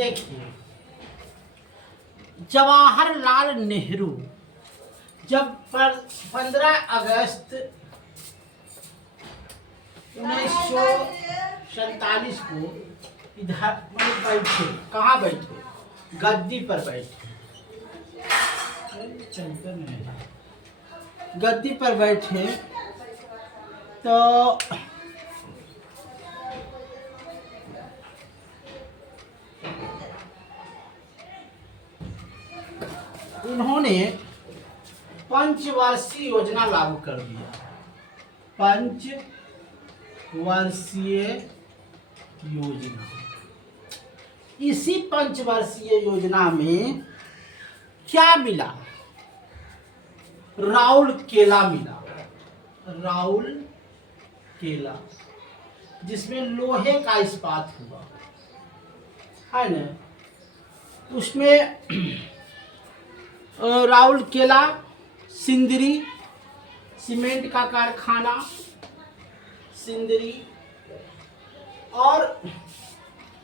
देखिए, जवाहरलाल नेहरू जब 15 अगस्त 1947 को इधर बैठे, कहाँ बैठे? गद्दी पर बैठे, गद्दी पर बैठे तो उन्होंने पंचवर्षीय योजना लागू कर दिया। पंचवर्षीय योजना, इसी पंचवर्षीय योजना में क्या मिला? राउर केला मिला, राउर केला, जिसमें लोहे का इस्पात हुआ है ना। उसमें राउर केला, सिंदरी सीमेंट का कारखाना, सिंदरी, और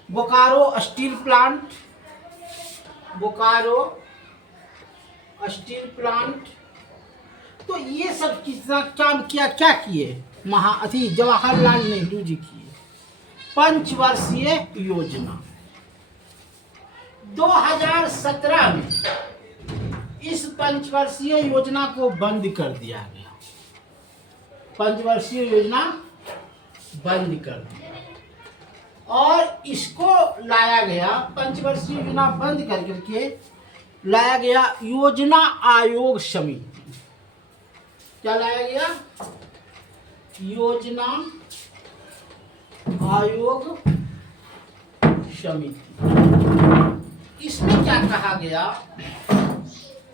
Bokaro steel plant, Bokaro steel plant. तो ये सब कितना काम किया? क्या किए? जवाहरलाल नेहरू जी किए पंचवर्षीय योजना। 2017 में इस पंचवर्षीय योजना को बंद कर दिया गया। पंचवर्षीय योजना बंद कर दिया और इसको लाया गया, पंचवर्षीय योजना बंद करके लाया गया योजना आयोग समिति। क्या लाया गया? योजना आयोग समिति। इसमें क्या कहा गया?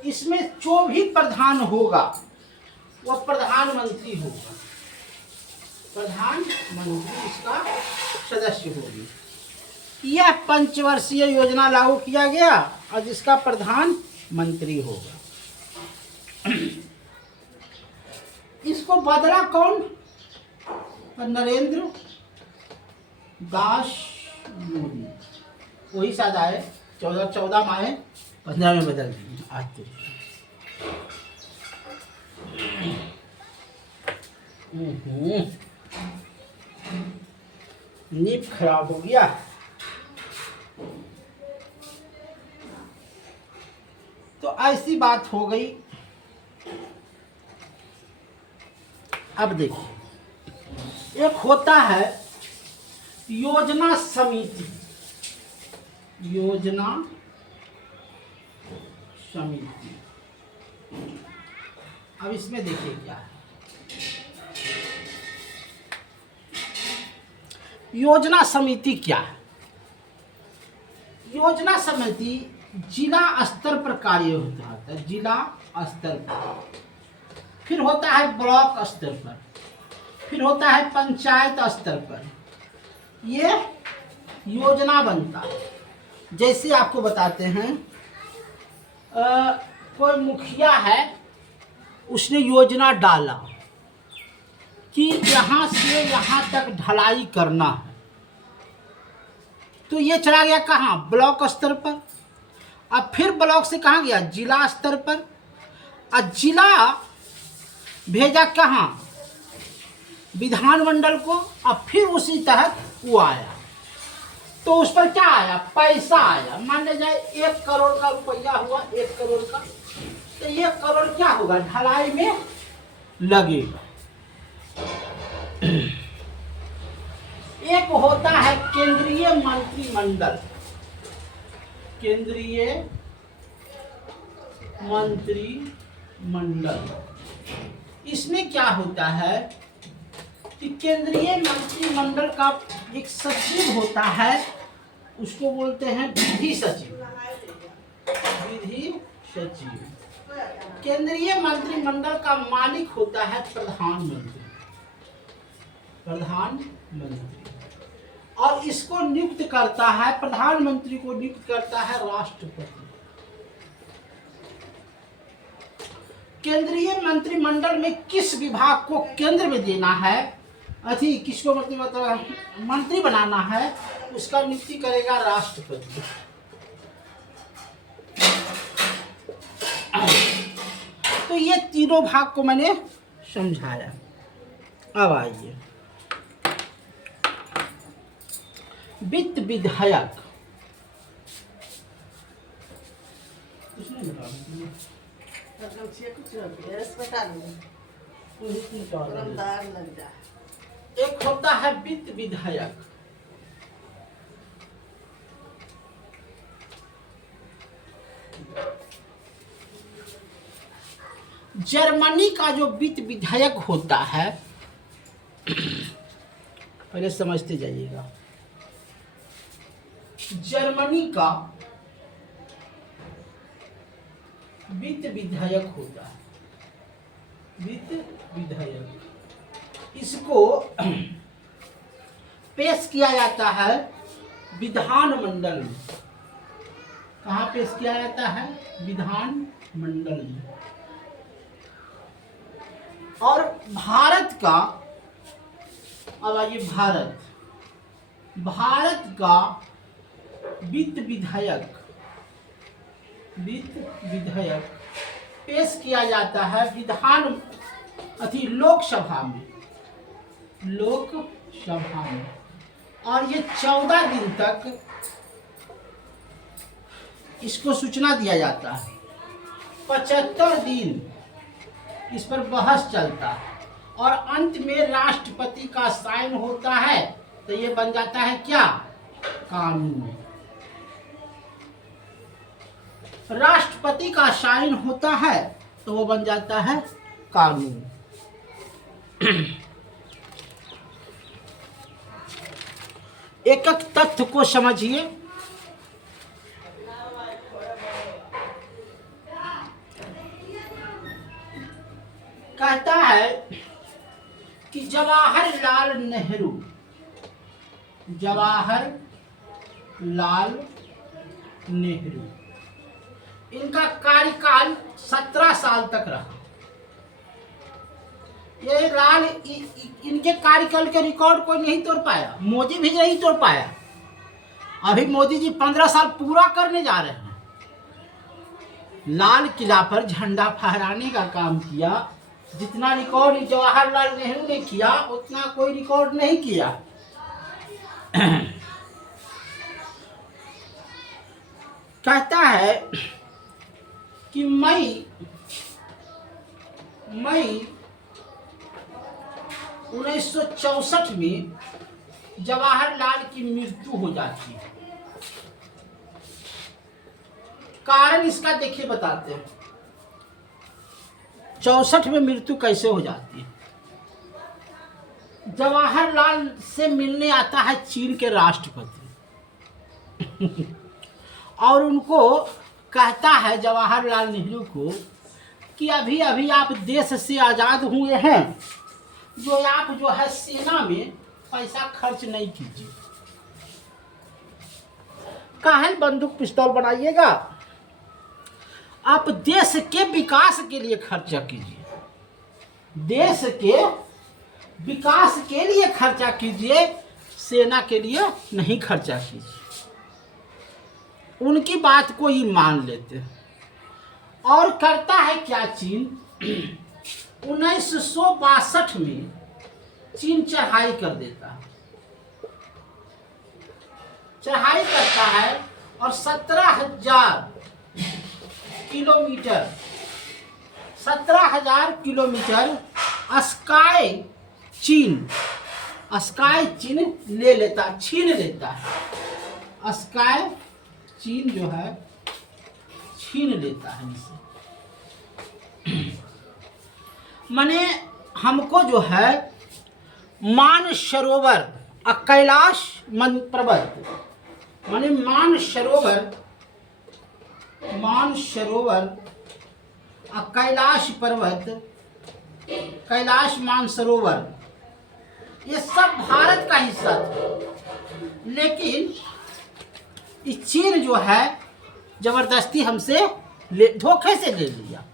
इसमें जो भी प्रधान होगा वह प्रधानमंत्री होगा, प्रधानमंत्री इसका सदस्य होगी। यह पंचवर्षीय योजना लागू किया गया और जिसका प्रधानमंत्री होगा। इसको बदला कौन? नरेंद्र दास मोदी। वही शायद आए 14 में आए, 15 में बदल दिए। आज तो नींद खराब हो गया। तो ऐसी बात हो गई। अब देखिए, एक होता है योजना समिति, योजना समिति। अब इसमें देखिए क्या है। योजना समिति क्या है? योजना समिति जिला स्तर पर कार्य होता है, जिला स्तर पर, फिर होता है ब्लॉक स्तर पर, फिर होता है पंचायत स्तर पर। ये योजना बनता है। जैसे आपको बताते हैं, कोई मुखिया है, उसने योजना डाला कि यहाँ से यहाँ तक ढलाई करना है, तो ये चला गया कहाँ? ब्लॉक स्तर पर। अब फिर ब्लॉक से कहाँ गया? जिला स्तर पर। और जिला भेजा कहाँ? विधानमंडल को। अब फिर उसी तहत वो आया, तो उस पर क्या आया? पैसा आया। मान लिया जाए 1 करोड़ का रुपया हुआ, 1 करोड़ का, तो 1 करोड़ क्या होगा? ढलाई में लगेगा। एक होता है केंद्रीय मंत्रिमंडल, केंद्रीय मंत्रिमंडल। इसमें क्या होता है कि केंद्रीय मंत्रिमंडल का एक सचिव होता है, उसको बोलते हैं विधि सचिव, विधि सचिव। केंद्रीय मंत्रिमंडल का मालिक होता है प्रधानमंत्री, प्रधानमंत्री। और इसको नियुक्त करता है, प्रधानमंत्री को नियुक्त करता है राष्ट्रपति। केंद्रीय मंत्रिमंडल में किस विभाग को केंद्र में देना है, किसको मंत्री बनाना है, उसका नियुक्ति करेगा राष्ट्रपति। तो ये तीनों भाग को मैंने समझाया। अब आइए वित्त विधायक। एक होता है वित्त विधायक, जर्मनी का जो वित्त विधायक होता है, पहले समझते जाइएगा। जर्मनी का वित्त विधायक होता है, वित्त विधायक, इसको पेश किया जाता है विधानमंडल में। कहाँ पेश किया जाता है? विधानमंडल में। और भारत का, अब आइए भारत का वित्त विधायक पेश किया जाता है लोकसभा में। और ये 14 दिन तक इसको सूचना दिया जाता है। 75 दिन इस पर बहस चलता है और अंत में राष्ट्रपति का साइन होता है, तो ये बन जाता है क्या? कानून। राष्ट्रपति का साइन होता है तो वो बन जाता है कानून। एक एक तथ्य को समझिए। कहता है कि जवाहरलाल नेहरू इनका कार्यकाल 17 साल तक रहा। ये इनके कार्यकाल के रिकॉर्ड कोई नहीं तोड़ पाया, मोदी भी नहीं तोड़ पाया। अभी मोदी जी 15 साल पूरा करने जा रहे हैं। लाल किला पर झंडा फहराने का काम किया, जितना रिकॉर्ड जवाहरलाल नेहरू ने किया उतना कोई रिकॉर्ड नहीं किया। कहता है कि मई 1964 में जवाहरलाल की मृत्यु हो जाती है। कारण इसका देखिए बताते हैं। 64 में मृत्यु कैसे हो जाती है? जवाहरलाल से मिलने आता है चीन के राष्ट्रपति और उनको कहता है जवाहरलाल नेहरू को कि अभी अभी आप देश से आज़ाद हुए हैं, आप जो है सेना में पैसा खर्च नहीं कीजिए। काहे बंदूक पिस्तौल बनाइएगा, आप देश के विकास के लिए खर्चा कीजिए, देश के विकास के लिए खर्चा कीजिए, सेना के लिए नहीं खर्चा कीजिए। उनकी बात को ही मान लेते हैं। और करता है क्या चीन? 1962 में चीन चढ़ाई कर देता है, चढ़ाई करता है और 17,000 किलोमीटर स्काई चीन ले लेता, छीन लेता है। स्काई चीन जो है छीन लेता है इसे। माने हमको जो है मानसरोवर और कैलाश पर्वत, माने मानसरोवर और कैलाश पर्वत, कैलाश मानसरोवर, ये सब भारत का हिस्सा था। लेकिन इस चीन जो है जबरदस्ती हमसे धोखे से ले लिया।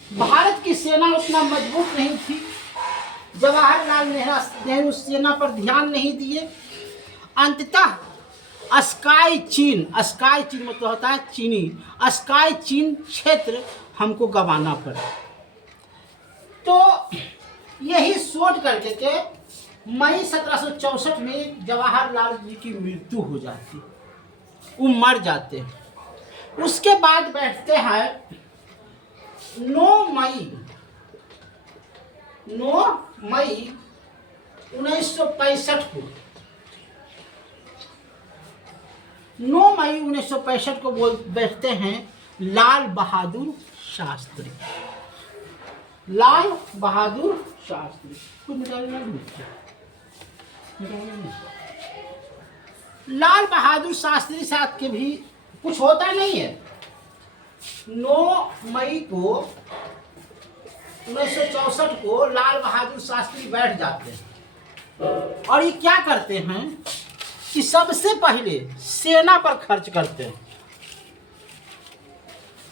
भारत की सेना उतना मजबूत नहीं थी, जवाहरलाल नेहरू सेना पर ध्यान नहीं दिए। अंततः स्काई चीन मतलब होता है चीनी, स्काई चीन क्षेत्र हमको गंवाना पड़ा। तो यही सोच करके के मई 1764 में जवाहरलाल जी की मृत्यु हो जाती, वो मर जाते। उसके बाद बैठते हैं 9 मई 1965 को, 9 मई 1965 को बैठते हैं लाल बहादुर शास्त्री। लाल बहादुर शास्त्री कुछ लाल बहादुर शास्त्री साथ के भी कुछ होता नहीं है। 9 मई को 1964 को लाल बहादुर शास्त्री बैठ जाते हैं और ये क्या करते हैं कि सबसे पहले सेना पर खर्च करते हैं।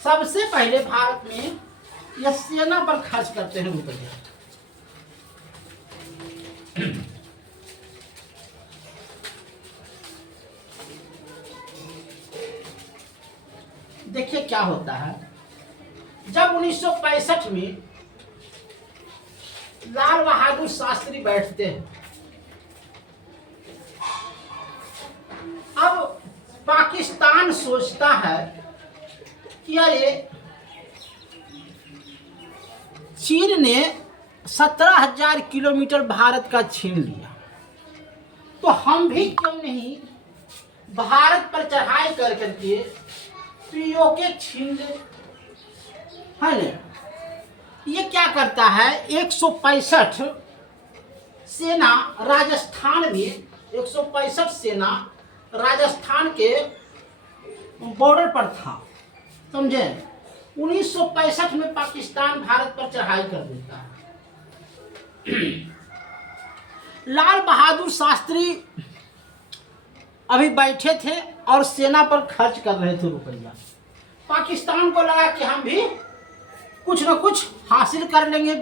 सबसे पहले भारत में यह सेना पर खर्च करते हैं रुपये। देखिए क्या होता है, जब 1965 में लाल बहादुर शास्त्री बैठते हैं, अब पाकिस्तान सोचता है कि अरे चीन ने 17,000 किलोमीटर भारत का छीन लिया, तो हम भी क्यों नहीं भारत पर चढ़ाई कर करके पीओके छीन ले, है ना। ये क्या करता है, 165 सेना राजस्थान में, 165 सेना राजस्थान के बॉर्डर पर था, समझे। 1965 में पाकिस्तान भारत पर चढ़ाई कर देता है। लाल बहादुर शास्त्री अभी बैठे थे और सेना पर खर्च कर रहे थे रुपया। पाकिस्तान को लगा कि हम भी कुछ न कुछ हासिल कर लेंगे,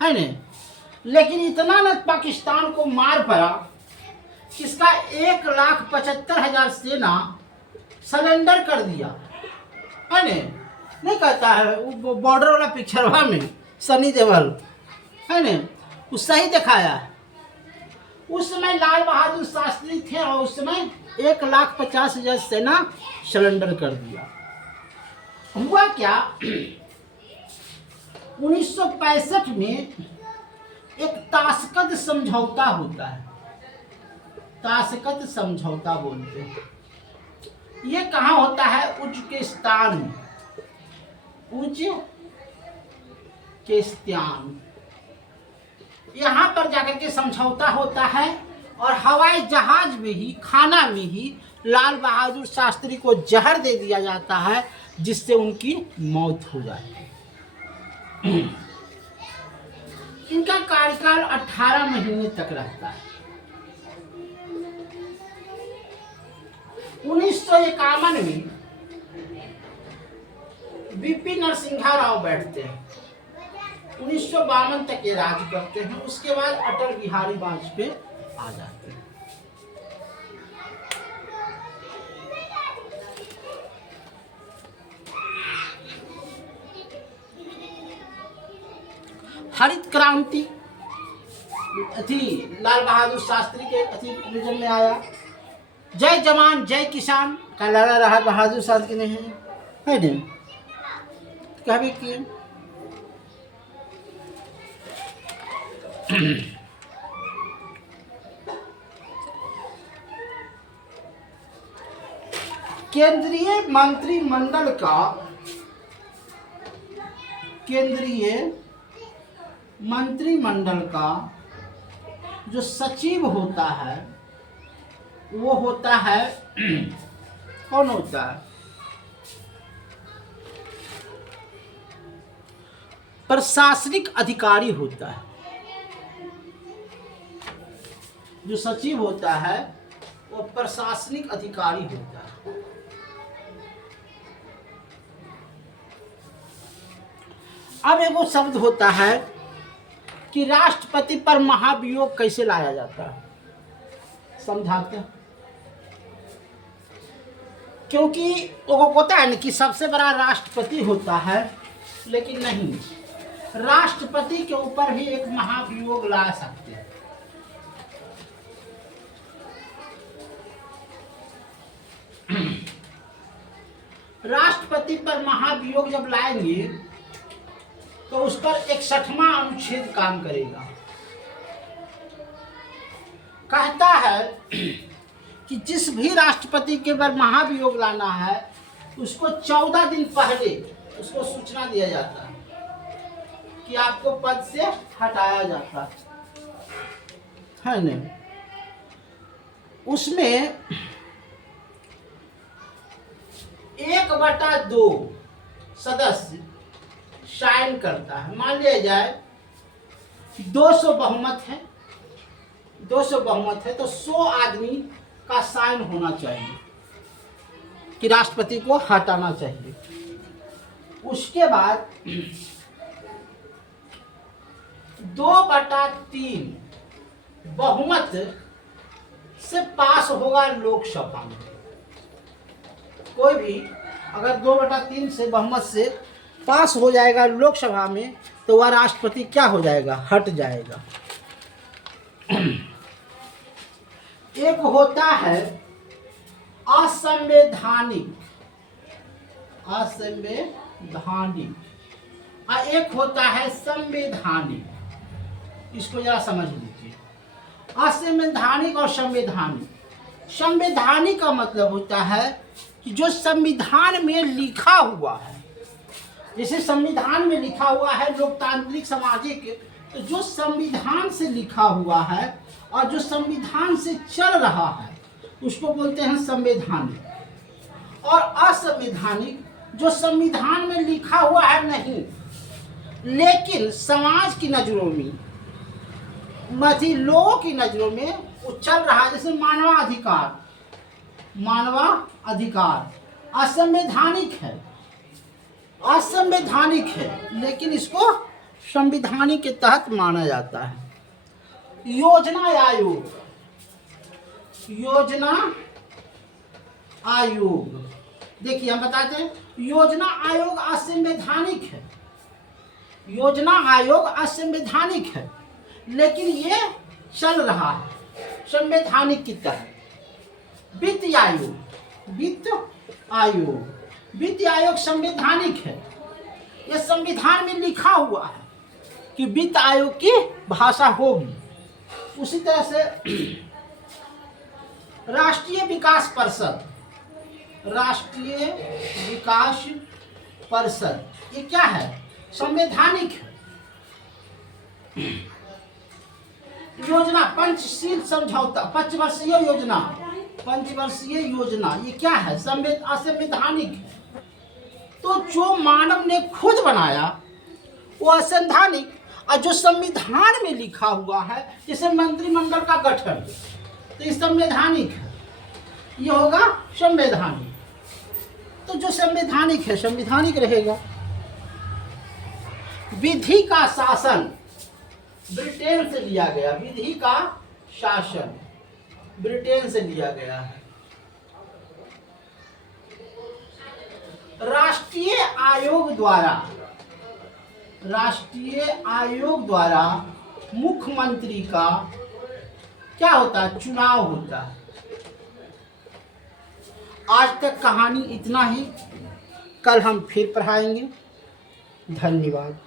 है न। लेकिन इतना न पाकिस्तान को मार पड़ा कि इसका 1,75,000 सेना सरेंडर कर दिया, है न। नहीं कहता है वो बॉर्डर वाला पिक्चर में सनी देओल, है न, वो सही दिखाया। उस समय लाल बहादुर शास्त्री थे और उस समय 1,50,000 सेना सरेंडर कर दिया। हुआ क्या, 1965 में एक ताशकंद समझौता होता है, ताशकंद समझौता बोलते हैं। ये कहाँ होता है, उज्बेकिस्तान में, उज्बेकिस्तान। यहाँ पर जाकर के समझौता होता है और हवाई जहाज में ही, खाना में ही लाल बहादुर शास्त्री को जहर दे दिया जाता है, जिससे उनकी मौत हो जाती है। इनका कार्यकाल 18 महीने तक रहता है। 1951 में बीपी नरसिंहा राव बैठते हैं, 1952 तक ये राज करते हैं। उसके बाद अटल बिहारी वाजपेयी आ जाते हैं। हरित क्रांति लाल बहादुर शास्त्री के विजन में आया। जय जवान जय किसान का लाला रहा बहादुर शास्त्री ने है न, क्या भी किए। केंद्रीय मंत्रिमंडल का जो सचिव होता है वो होता है कौन होता है, प्रशासनिक अधिकारी होता है। जो सचिव होता है वो प्रशासनिक अधिकारी होता है। अब एगो शब्द होता है कि राष्ट्रपति पर महाभियोग कैसे लाया जाता है, समझाते हैं। क्योंकि वो होता है ना कि सबसे बड़ा राष्ट्रपति होता है, लेकिन नहीं, राष्ट्रपति के ऊपर भी एक महाभियोग ला सकते हैं। राष्ट्रपति पर महाभियोग जब लाएंगे तो उस पर 61वां अनुच्छेद काम करेगा। कहता है कि जिस भी राष्ट्रपति के पर महाभियोग लाना है उसको 14 दिन पहले उसको सूचना दिया जाता है कि आपको पद से हटाया जाता है नहीं। उसमें 1/2 सदस्य साइन करता है। मान लिया जाए 200 बहुमत है, 200 बहुमत है तो 100 आदमी का साइन होना चाहिए कि राष्ट्रपति को हटाना चाहिए। उसके बाद 2/3 बहुमत से पास होगा लोकसभा में। कोई भी अगर 2/3 से बहुमत से पास हो जाएगा लोकसभा में तो वह राष्ट्रपति क्या हो जाएगा, हट जाएगा। एक होता है असंवैधानिक और एक होता है संवैधानिक। इसको जरा समझ लीजिए, असंवैधानिक और संवैधानिक। संवैधानिक का मतलब होता है कि जो संविधान में लिखा हुआ है, जैसे संविधान में लिखा हुआ है लोकतांत्रिक सामाजिक, तो जो संविधान से लिखा हुआ है और जो संविधान से चल रहा है उसको बोलते हैं संवैधानिक। और असंवैधानिक जो संविधान में लिखा हुआ है नहीं, लेकिन समाज की नज़रों में, लोगों की नज़रों में वो चल रहा है, जैसे मानवाधिकार असंवैधानिक है, असंवैधानिक है, लेकिन इसको संविधानिक के तहत माना जाता है। योजना आयोग देखिए, हम बताते हैं योजना आयोग असंवैधानिक है, योजना आयोग असंवैधानिक है, लेकिन ये चल रहा है संवैधानिक की तरह। वित्त आयोग संवैधानिक है, ये संविधान में लिखा हुआ है कि वित्त आयोग की भाषा होगी। उसी तरह से राष्ट्रीय विकास परिषद ये क्या है, संवैधानिक है। योजना पंचशील समझौता, पंचवर्षीय योजना ये क्या है, असंवैधानिक है। तो जो मानव ने खुद बनाया वो असंवैधानिक, और जो संविधान में लिखा हुआ है जैसे मंत्रिमंडल का गठन, तो ये संवैधानिक है, ये होगा संवैधानिक। तो जो संवैधानिक है संवैधानिक रहेगा। विधि का शासन ब्रिटेन से लिया गया, विधि का शासन ब्रिटेन से लिया गया है। राष्ट्रीय आयोग द्वारा मुख्यमंत्री का क्या होता है, चुनाव होता है। आज तक कहानी इतना ही, कल हम फिर पढ़ाएंगे। धन्यवाद।